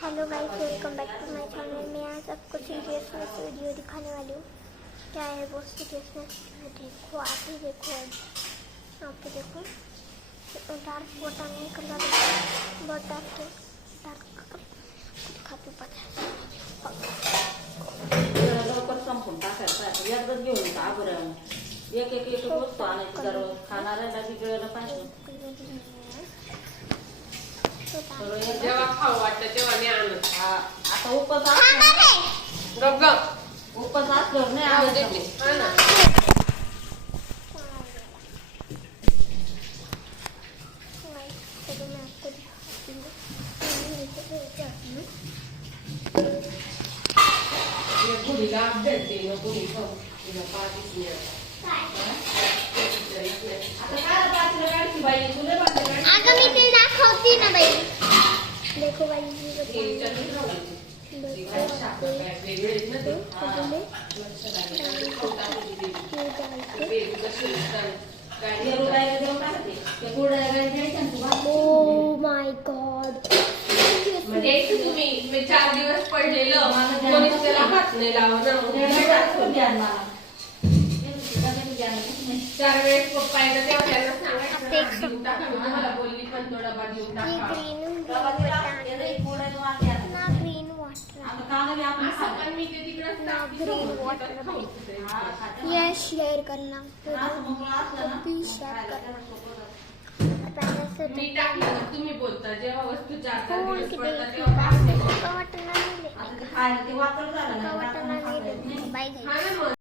Hello guys, welcome back to my channel. मैं आज आपको सीरियसनेस वीडियो दिखाने वाली हूँ। क्या है वो सीरियसनेस? देखो, आप ही देखो, आप ही देखो। डार्क वाटर नहीं कलर, बहुत डार्क दिखाते लवकर संपून टाकायचं एकदाच घेऊन का बरं एक एक एक वस्तू आणायची दररोज खाणाऱ्याला बिघडलं पाहिजे जेव्हा खाऊ वाटतं तेव्हा नाही आणत. आता उपवास असल्यावर गप गप उपवास असल्यावर नाही आवडत. हा ना. गुढीला अपडेट दे गुढी खाऊ तिला पाठीच नाही आता काय पाचला काढची बाई तुला पाचला आगे मी ते दाखवते ना बाई. देखो बाई, ओ माय गॉड. म्हणजे तुम्ही मी 4 दिवस पडलेलं कोणीच त्याला हात नाही लावलं. 4 वेळेस पप्पा येतात तेव्हा त्यांना सांगायचं देऊन टाका. मी तुम्हाला बोलली पण तो डबा देऊन टाका. पण मी ते तिकडंच टाकते. ये शेअर करना, प्लीज शेअर करना. मी टाकलं तर तुम्ही बोलता जेव्हा वस्तू 4 फोन दिवस किती पडतात तेव्हा टाकते. वाटणार नाही. आता खायला ते वाचलं झालं वाटणार नाही बाई. हा ना मग.